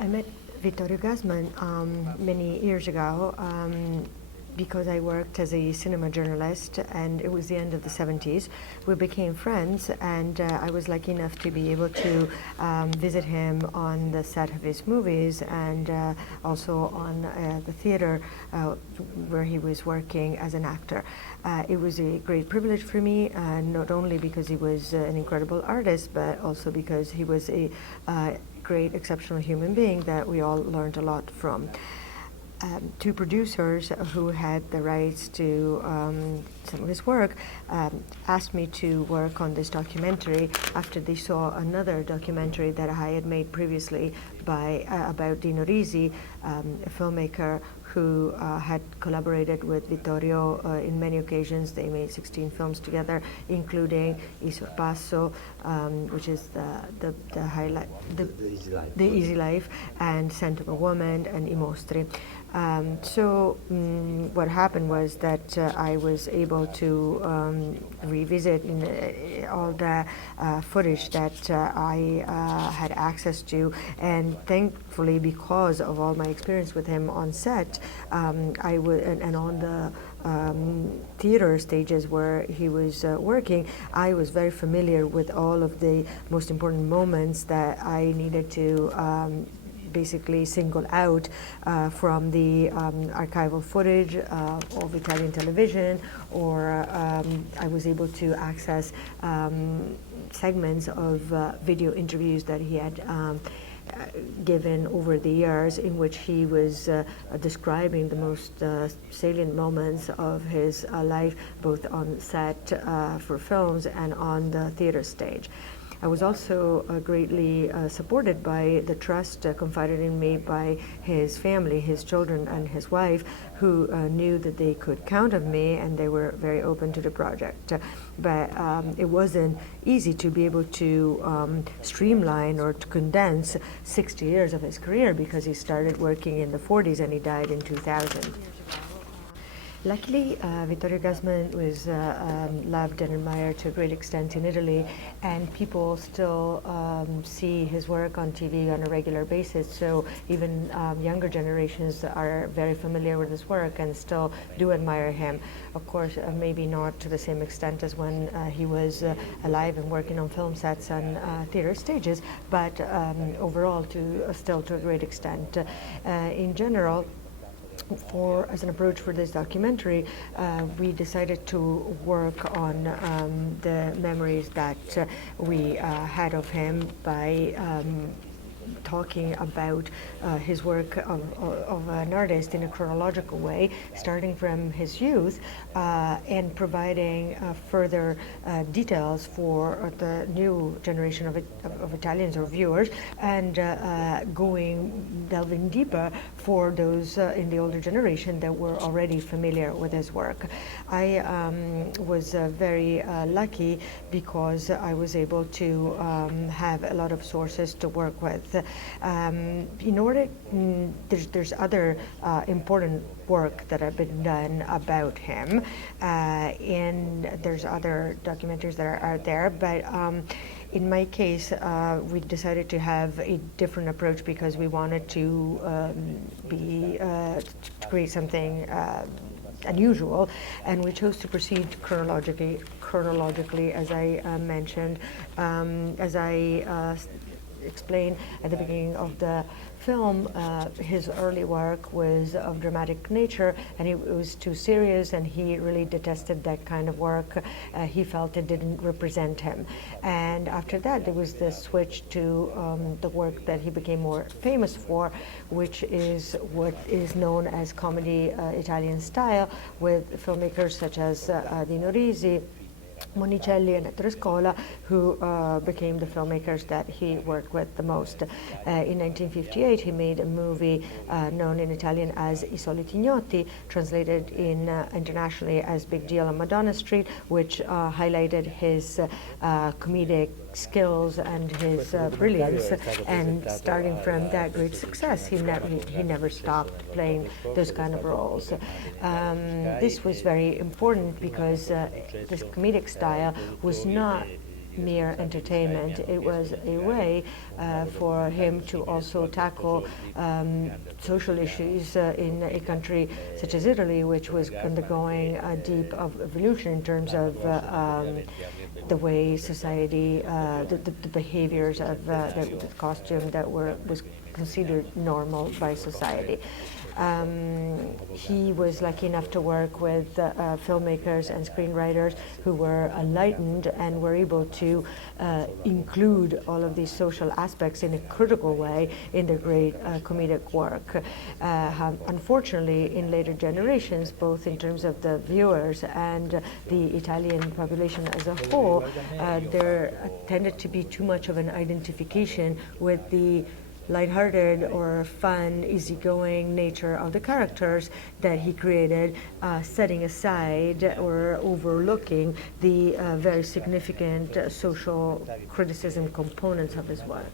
I met Vittorio Gassman many years ago because I worked as a cinema journalist, and it was the end of the 70s. We became friends, and I was lucky enough to be able to visit him on the set of his movies and also on the theater where he was working as an actor. It was a great privilege for me, not only because he was an incredible artist, but also because he was a great, exceptional human being that we all learned a lot from. Two producers who had the rights to some of his work asked me to work on this documentary after they saw another documentary that I had made previously about Dino Risi, a filmmaker who had collaborated with Vittorio in many occasions. They made 16 films together, including Il Sorpasso, which is the highlight, the Easy Life, and Scent of a Woman, and I Mostri. What happened was that I was able to revisit all the footage that I had access to, and thankfully, because of all my experience with him on set, and on the theater stages where he was working, I was very familiar with all of the most important moments that I needed to basically single out from the archival footage of Italian television, or I was able to access segments of video interviews that he had given over the years, in which he was describing the most salient moments of his life, both on set for films and on the theater stage. I was also greatly supported by the trust confided in me by his family, his children and his wife, who knew that they could count on me, and they were very open to the project. But it wasn't easy to be able to streamline or to condense 60 years of his career, because he started working in the 40s and he died in 2000. Luckily, Vittorio Gassman was loved and admired to a great extent in Italy, and people still see his work on TV on a regular basis. So even younger generations are very familiar with his work and still do admire him. Of course, maybe not to the same extent as when he was alive and working on film sets and theater stages, but overall still to a great extent. In general, as an approach for this documentary, we decided to work on the memories that we had of him by talking about his work of an artist in a chronological way, starting from his youth and providing further details for the new generation of Italians or viewers, and delving deeper for those in the older generation that were already familiar with his work. I was very lucky because I was able to have a lot of sources to work with. There's other important work that have been done about him, and there's other documentaries that are out there, but in my case, we decided to have a different approach because we wanted to create something unusual, and we chose to proceed chronologically, as I mentioned. As I explained at the beginning of the film, his early work was of dramatic nature, and it was too serious, and he really detested that kind of work. He felt it didn't represent him. And after that, there was the switch to the work that he became more famous for, which is what is known as comedy Italian style, with filmmakers such as Dino Risi, Monicelli, and Ettore Scola, who became the filmmakers that he worked with the most. In 1958, he made a movie known in Italian as I Soliti Ignoti, translated internationally as Big Deal on Madonna Street, which highlighted his comedic skills and his brilliance. And starting from that great success, he never stopped playing those kind of roles. This was very important because this comedic style was not mere entertainment. It was a way for him to also tackle social issues in a country such as Italy, which was undergoing a deep evolution in terms of the way society, the behaviors of the costume that was considered normal by society. He was lucky enough to work with filmmakers and screenwriters who were enlightened and were able to include all of these social aspects in a critical way in their great comedic work. Unfortunately, in later generations, both in terms of the viewers and the Italian population as a whole, there tended to be too much of an identification with the lighthearted or fun, easygoing nature of the characters that he created, setting aside or overlooking the very significant social criticism components of his work.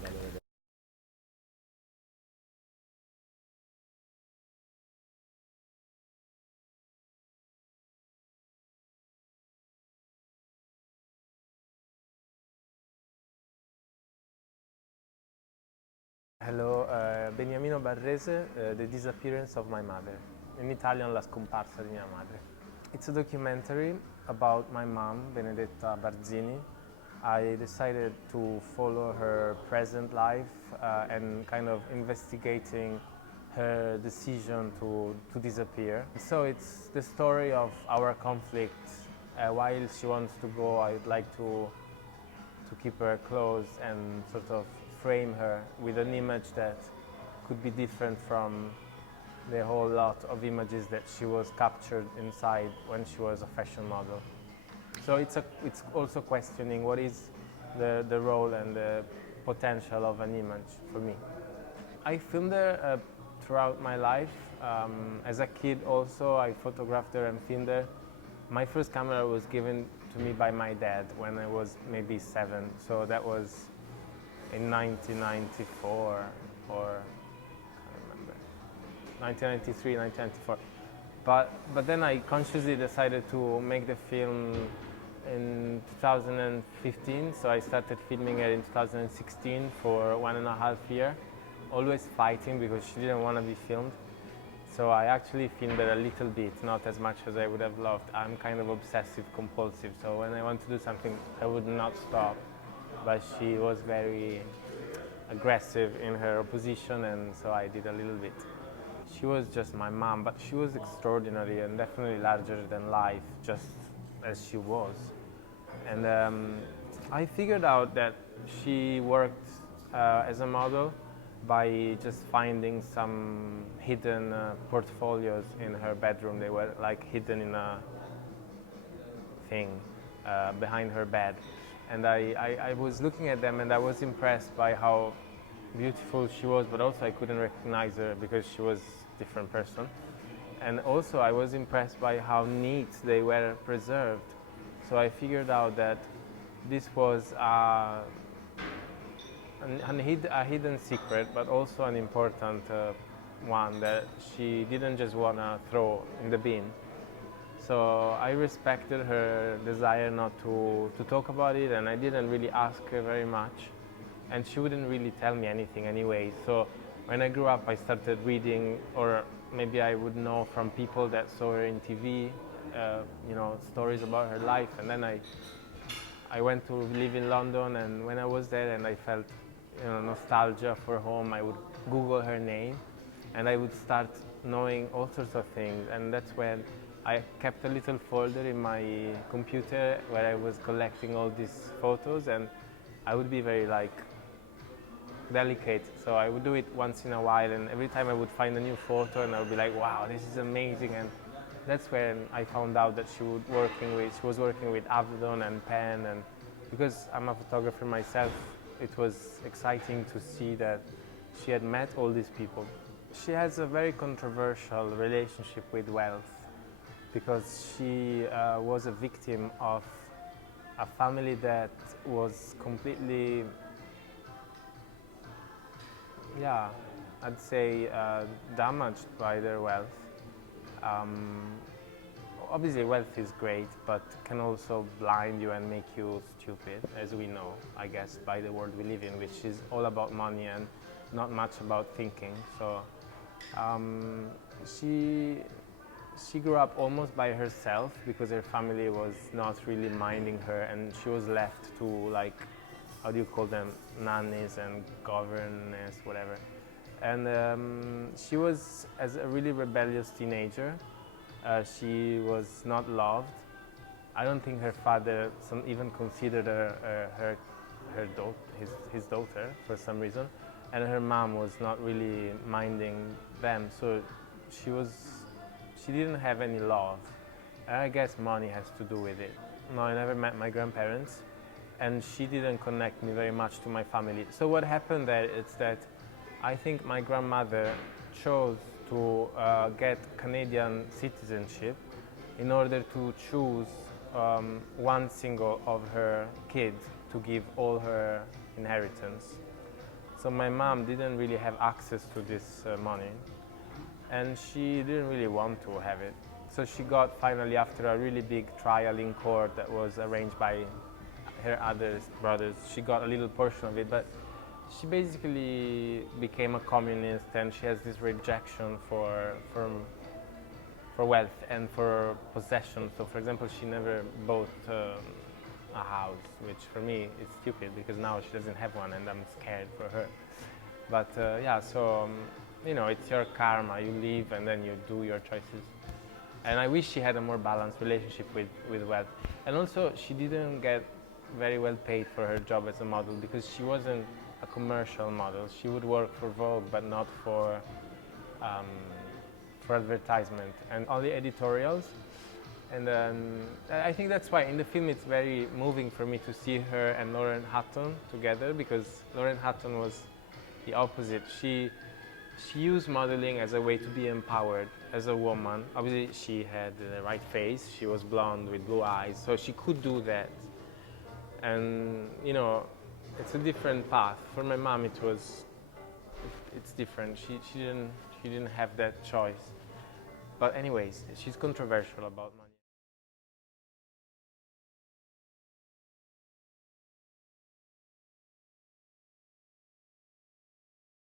Hello, Beniamino Barrese, The Disappearance of My Mother. In Italian, La scomparsa di mia madre. It's a documentary about my mom, Benedetta Barzini. I decided to follow her present life and kind of investigating her decision to disappear. So it's the story of our conflict. While she wants to go, I'd like to keep her close and sort of frame her with an image that could be different from the whole lot of images that she was captured inside when she was a fashion model. So it's also questioning what is the role and the potential of an image for me. I filmed her throughout my life. As a kid also, I photographed her and filmed her. My first camera was given to me by my dad when I was maybe 7, so that was in 1994 or I can't remember, 1993, 1994. But then I consciously decided to make the film in 2015, so I started filming it in 2016 for 1.5 years, always fighting because she didn't want to be filmed. So I actually filmed it a little bit, not as much as I would have loved. I'm kind of obsessive compulsive, so when I want to do something, I would not stop. But she was very aggressive in her opposition, and so I did a little bit. She was just my mom, but she was extraordinary and definitely larger than life, just as she was. And I figured out that she worked as a model by just finding some hidden portfolios in her bedroom. They were like hidden in a thing behind her bed. And I was looking at them and I was impressed by how beautiful she was, but also I couldn't recognize her because she was a different person. And also I was impressed by how neat they were preserved. So I figured out that this was a hidden secret, but also an important one that she didn't just want to throw in the bin. So I respected her desire not to talk about it, and I didn't really ask her very much. And she wouldn't really tell me anything anyway. So when I grew up, I started reading, or maybe I would know from people that saw her in TV, stories about her life. And then I went to live in London, and when I was there and I felt nostalgia for home, I would Google her name and I would start knowing all sorts of things. And that's when I kept a little folder in my computer where I was collecting all these photos, and I would be very delicate. So I would do it once in a while, and every time I would find a new photo and I would be like, wow, this is amazing. And that's when I found out that she was working with Avedon and Penn, and because I'm a photographer myself, it was exciting to see that she had met all these people. She has a very controversial relationship with wealth because she was a victim of a family that was completely, I'd say damaged by their wealth. obviously wealth is great, but can also blind you and make you stupid, as we know, I guess, by the world we live in, which is all about money and not much about thinking. So um, she she grew up almost by herself because her family was not really minding her, and she was left to, like, how do you call them, nannies and governess, whatever. And she was, as a really rebellious teenager, she was not loved. I don't think her father even considered his daughter for some reason, and her mom was not really minding them. So she didn't have any love. And I guess money has to do with it. No, I never met my grandparents, and she didn't connect me very much to my family. So what happened there is that I think my grandmother chose to get Canadian citizenship in order to choose one single of her kids to give all her inheritance. So my mom didn't really have access to this money, and she didn't really want to have it. So she got, finally, after a really big trial in court that was arranged by her other brothers, she got a little portion of it, but she basically became a communist, and she has this rejection for wealth and for possession. So, for example, she never bought a house, which for me is stupid because now she doesn't have one, and I'm scared for her. But yeah, so it's your karma. You live and then you do your choices. And I wish she had a more balanced relationship with wealth. And also, she didn't get very well paid for her job as a model because she wasn't a commercial model. She would work for Vogue, but not for advertisement, and only editorials. And I think that's why in the film it's very moving for me to see her and Lauren Hutton together, because Lauren Hutton was the opposite. She used modeling as a way to be empowered as a woman. Obviously, she had the right face. She was blonde with blue eyes, so she could do that. And it's a different path. For my mom, it's different. She didn't have that choice. But anyways, she's controversial about money.